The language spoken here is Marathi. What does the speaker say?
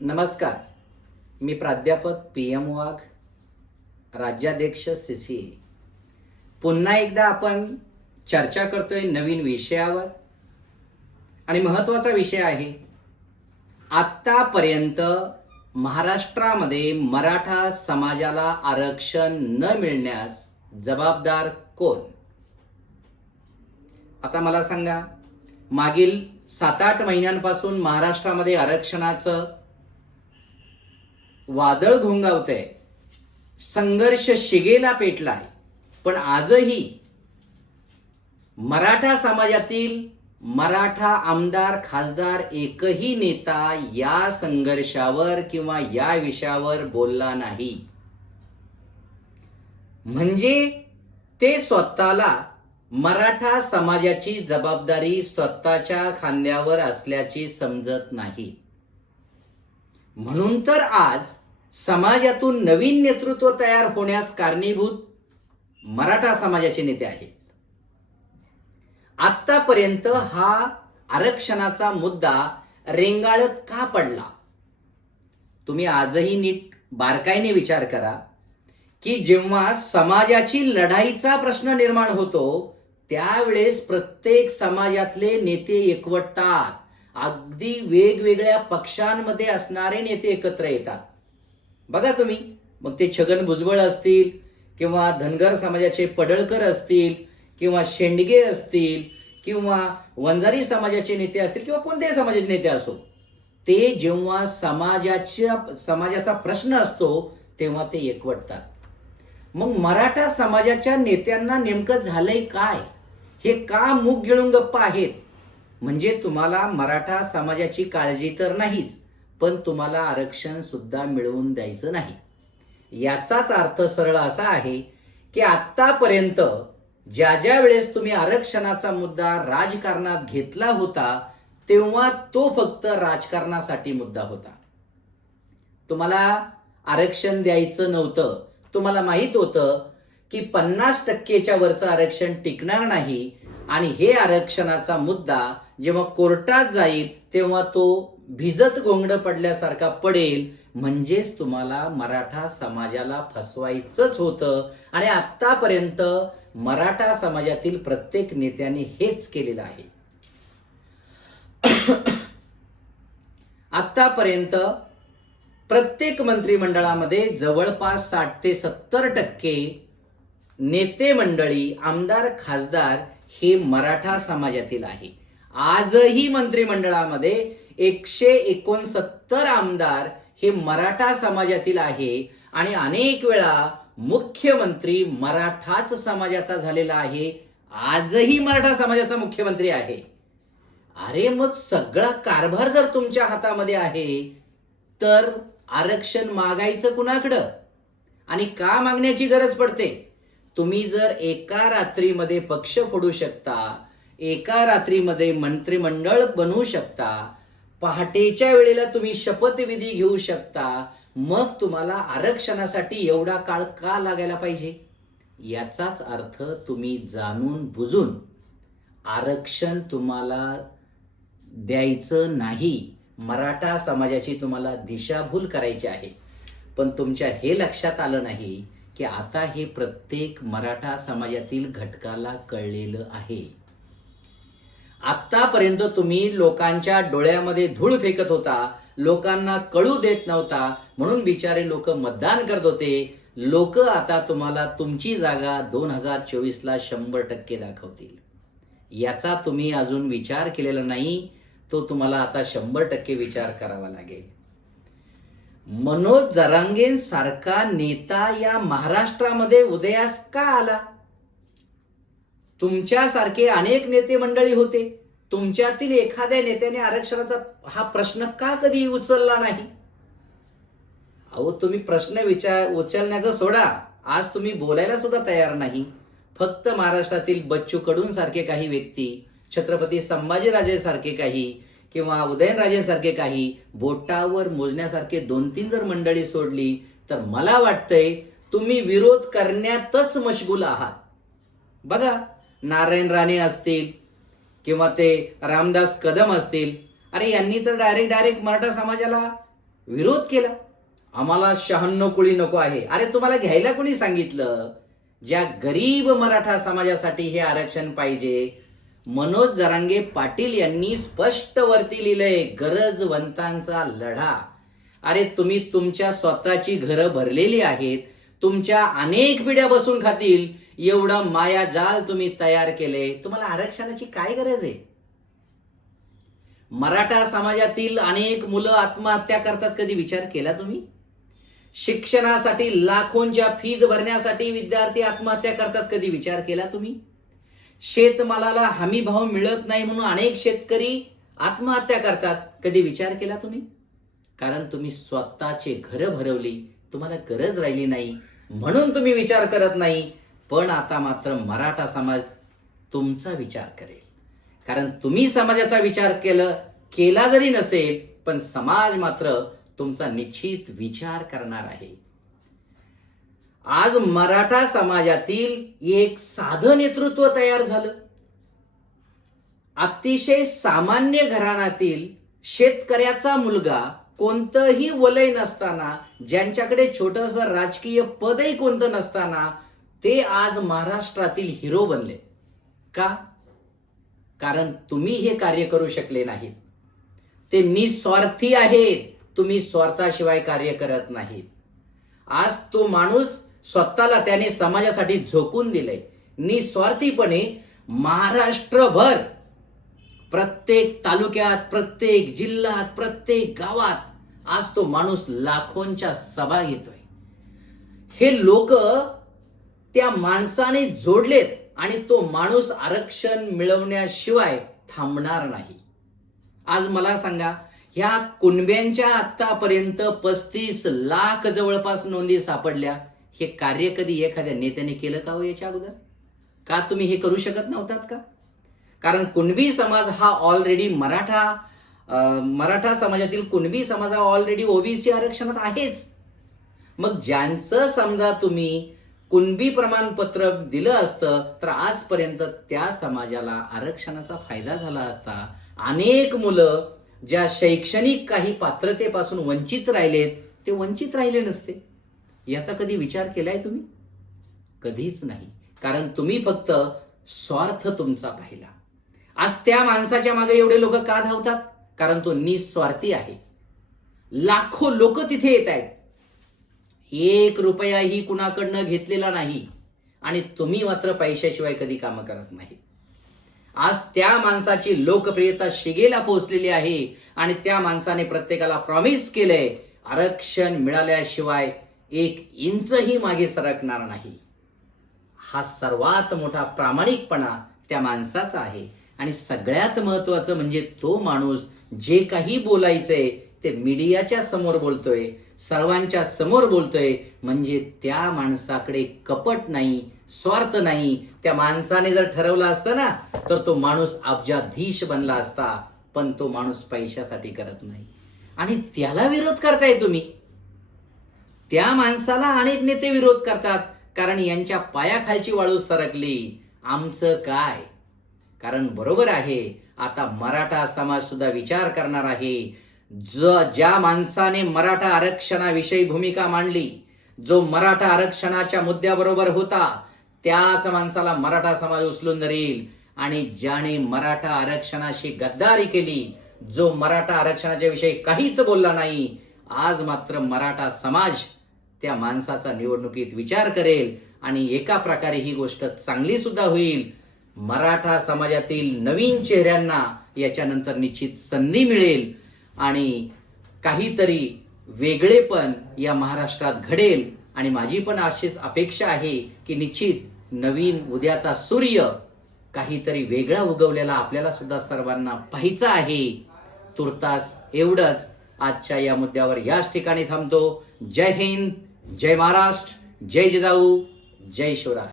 नमस्कार. मी प्राध्यापक PM वाघ, राज्याध्यक्ष CCA. पुन्हा एकदा आपण चर्चा करतोय नवीन विषयावर आणि महत्त्वाचा विषय आहे. आत्तापर्यंत महाराष्ट्रामध्ये मराठा समाजाला आरक्षण न मिळण्यास जबाबदार कोण? आता मला सांगा, मागील 7-8 महिन्यांपासून महाराष्ट्रामध्ये आरक्षणाचं वादळ घोंगावतंय, संघर्ष शिगेला पेटलाय. पण आजही मराठा समाजातील मराठा आमदार खासदार एकही नेता या संघर्षावर किंवा या विषयावर बोलला नाही. म्हणजे ते स्वतःला मराठा समाजाची जबाबदारी स्वतःच्या खांद्यावर असल्याची समजत नाही. म्हणून तर आज समाजातून नवीन नेतृत्व तयार होण्यास कारणीभूत मराठा समाजाचे नेते आहेत. आतापर्यंत हा आरक्षणाचा मुद्दा रेंगाळत का पडला? तुम्ही आजही नीट बारकाईने विचार करा की जेव्हा समाजाची लढाईचा प्रश्न निर्माण होतो त्यावेळेस प्रत्येक समाजातले नेते एकवटतात. अगदी वेगवेगळ्या पक्षांमध्ये असणारे नेते एकत्र येतात. बघा तुम्ही, मग ते छगन भुजबळ असतील किंवा धनगर समाजाचे पडळकर असतील किंवा शेंडगे असतील किंवा वंजारी समाजाचे नेते असतील किंवा कोणत्याही समाजाचे नेते असो, ते जेव्हा समाजाचा प्रश्न असतो तेव्हा ते एकवटतात. मग मराठा समाजाच्या नेत्यांना नेमकं झालंय काय? हे का मूग गिळून गप्प आहेत? म्हणजे तुम्हाला मराठा समाजाची काळजी तर नाहीच, पण तुम्हाला आरक्षण सुद्धा मिळवून द्यायचं नाही. याचाच अर्थ सरळ असा आहे की आतापर्यंत ज्या वेळेस तुम्ही आरक्षणाचा मुद्दा राजकारणात घेतला होता तेव्हा तो फक्त राजकारणासाठी मुद्दा होता. तुम्हाला आरक्षण द्यायचं नव्हतं. तुम्हाला माहित होतं की 50% वरचं आरक्षण टिकणार नाही आणि हे आरक्षणाचा मुद्दा जेव्हा कोर्टात जाईल तेव्हा तो भिजत गोंगड पडल्यासारखा पडेल. म्हणजेच तुम्हाला मराठा समाजाला फसवायचंच होतं आणि आतापर्यंत मराठा समाजातील प्रत्येक नेत्याने हेच केलेलं आहे. आतापर्यंत प्रत्येक मंत्रिमंडळामध्ये जवळपास 60 ते 70% नेते मंडळी, आमदार खासदार हे मराठा समाजातील आहे. आजही मंत्रिमंडळामध्ये 169 आमदार हे मराठा समाजातील आहे आणि अनेक वेळा मुख्यमंत्री मराठाच समाजाचा झालेला आहे. आजही मराठा समाजाचा मुख्यमंत्री आहे. अरे मग सगळा कारभार जर तुमच्या हातामध्ये आहे तर आरक्षण मागायचं कुणाकडं आणि का मागण्याची गरज पडते? तुम्ही जर एका रात्रीमध्ये पक्ष फोडू शकता, एका रात्रीमध्ये मंत्रिमंडळ बनवू शकता, पहाटेच्या वेळेला तुम्ही शपथविधी घेऊ शकता, मग तुम्हाला आरक्षणासाठी एवढा काळ का लागायला पाहिजे? याचाच अर्थ तुम्ही जाणून बुजून आरक्षण तुम्हाला द्यायचं नाही. मराठा समाजाची तुम्हाला दिशाभूल करायची आहे. पण तुमच्या हे लक्षात आलं नाही की आता हे प्रत्येक मराठा समाजातील घटकाला कळलेलं आहे. आतापर्यंत तुम्ही लोकांच्या डोळ्यामध्ये धूळ फेकत होता, लोकांना कळू देत नव्हता, म्हणून बिचारे लोक मतदान करत होते. लोक आता तुम्हाला तुमची जागा 2024ला 100% दाखवतील. याचा तुम्ही अजून विचार केलेला नाही, तो तुम्हाला आता 100% विचार करावा लागेल. मनोज जरांगेंसारखा नेता या महाराष्ट्रामध्ये उदयास का आला? तुमच्यासारखे अनेक नेते मंडळी होते. तुमच्यातील एखाद्या नेत्याने आरक्षणाचा हा प्रश्न का कधी उचलला नाही? अहो, तुम्ही प्रश्न उचलण्याचं सोडा, आज तुम्ही बोलायला सुद्धा तयार नाही. फक्त महाराष्ट्रातील बच्चू कडून सारखे काही व्यक्ती, छत्रपती संभाजीराजे सारखे काही किंवा उदयनराजे सारखे काही, बोटावर मोजण्यासारखे 2-3 जर मंडळी सोडली तर मला वाटतंय तुम्ही विरोध करण्यातच मशगूल आहात. बघा, नारायण राणे असतील किंवा ते रामदास कदम असतील, अरे यांनी तर डायरेक्ट मराठा समाजाला विरोध केला. आम्हाला 96 कुळी नको आहे. अरे तुम्हाला घ्यायला कोणी सांगितलं? ज्या गरीब मराठा समाजासाठी हे आरक्षण पाहिजे, मनोज जरांगे पाटील यांनी स्पष्ट वरती लिहिलंय, गरजवंतांचा लढा. अरे तुम्ही तुमच्या स्वतःची घरं भरलेली आहेत, तुमच्या अनेक पिढ्या बसून खातील एवढं मायाजाल तुम्ही तयार केले. तुम्हाला आरक्षणाची काय गरज आहे? मराठा समाजातील अनेक मुलं आत्महत्या करतात, कधी विचार केला तुम्ही? शिक्षणासाठी लाखोंच्या फीज भरण्यासाठी विद्यार्थी आत्महत्या करतात, कधी विचार केला तुम्ही? शेतमालाला हमी भाव मिळत नाही म्हणून अनेक शेतकरी आत्महत्या करतात, कधी विचार केला तुम्ही? कारण तुम्ही स्वतःचे घरं भरवली, तुम्हाला गरज राहिली नाही म्हणून तुम्ही विचार करत नाही. पण आता मात्र मराठा समाज तुमचा विचार करेल, कारण तुम्ही समाजाचा विचार केला जरी नसेल पण समाज मात्र तुमचा निश्चित विचार करणार आहे. आज मराठा समाजातील एक साधं नेतृत्व तयार झालं. अतिशय सामान्य घराण्यातील शेतकऱ्याचा मुलगा, कोणतंही वलय नसताना, ज्यांच्याकडे छोटंसं राजकीय पदही कोणतं नसताना ते आज महाराष्ट्रातील हिरो बनले. का? कारण तुम्ही हे कार्य करू शकले नाहीत. ते निस्वार्थी आहेत, तुम्ही स्वार्थाशिवाय कार्य करत नाहीत. आज तो माणूस स्वतःला त्याने समाजासाठी झोकून दिलंय. निस्वार्थीपणे महाराष्ट्रभर प्रत्येक तालुक्यात, प्रत्येक जिल्ह्यात, प्रत्येक गावात आज तो माणूस लाखोंच्या सभा घेतोय. हे लोक त्या माणसाने जोडलेत आणि तो माणूस आरक्षण मिळवण्याशिवाय थांबणार नाही. आज मला सांगा, ह्या कुणब्यांच्या आतापर्यंत 35 लाख जवळपास नोंदी सापडल्या. हे कार्य कधी एखाद्या नेत्याने केलं का हो याच्या अगोदर? का तुम्ही हे करू शकत नव्हतात का? कारण कुणबी समाज हा ऑलरेडी मराठा समाजातील कुणबी समाज हा ऑलरेडी ओबीसी आरक्षणात आहेच. मग ज्यांचं समजा तुम्ही कुणबी प्रमाणपत्र दिलं असतं तर आजपर्यंत त्या समाजाला आरक्षणाचा फायदा झाला असता. अनेक मुलं ज्या शैक्षणिक काही पात्रतेपासून वंचित राहिलेत ते वंचित राहिले नसते. याचा कधी विचार केलाय तुम्ही? कधीच नाही. कारण तुम्ही फक्त स्वार्थ तुमचा पाहिला. आज त्या माणसाच्या मागे एवढे लोक का धावतात? कारण तो निस्वार्थी आहे. लाखो लोक तिथे येत आहेत, 1 रुपयाही कुणाकडनं घेतलेला नाही आणि तुम्ही मात्र पैशाशिवाय कधी कामं करत नाही. आज त्या माणसाची लोकप्रियता शिगेला पोहोचलेली आहे आणि त्या माणसाने प्रत्येकाला प्रॉमिस केलंय, आरक्षण मिळाल्याशिवाय 1 इंचही मागे सरकणार नाही. हा सर्वात मोठा प्रामाणिकपणा त्या माणसाचा आहे. आणि सगळ्यात महत्वाचं म्हणजे तो माणूस जे काही बोलायचंय ते मीडियाच्या समोर बोलतोय, सर्वांच्या समोर बोलतोय. म्हणजे त्या माणसाकडे कपट नाही, स्वार्थ नाही. त्या माणसाने जर ठरवलं असतं ना तर तो माणूस अब्जाधीश बनला असता. पण तो माणूस पैशासाठी करत नाही आणि त्याला विरोध करताय तुम्ही. त्या माणसाला अनेक नेते विरोध करतात कारण यांच्या पायाखालची वाळू सरकली. आमचं काय? कारण बरोबर आहे, आता मराठा समाज सुद्धा विचार करणार आहे. ज्या माणसाने मराठा आरक्षणाविषयी भूमिका मांडली, जो मराठा आरक्षणाच्या मुद्द्याबरोबर होता, त्याच माणसाला मराठा समाज उचलून धरेल. आणि ज्याने मराठा आरक्षणाशी गद्दारी केली, जो मराठा आरक्षणाच्या विषयी काहीच बोलला नाही, आज मात्र मराठा समाज त्या माणसाचा निवडणुकीत विचार करेल आणि एका प्रकारे ही गोष्ट चांगली सुद्धा होईल. मराठा समाजातील नवीन चेहऱ्यांना याच्यानंतर निश्चित संधी मिळेल आणि काहीतरी वेगळेपण या महाराष्ट्रात घडेल. आणि माझी पण अशीच अपेक्षा आहे की निश्चित नवीन उद्याचा सूर्य काहीतरी वेगळा उगवलेला आपल्याला सुद्धा सर्वांना पाहायचा आहे. तुर्तास एवढंच. आजच्या या मुद्द्यावर याच ठिकाणी थांबतो. जय हिंद, जय महाराष्ट्र, जय जिजाऊ, जय शिवराय.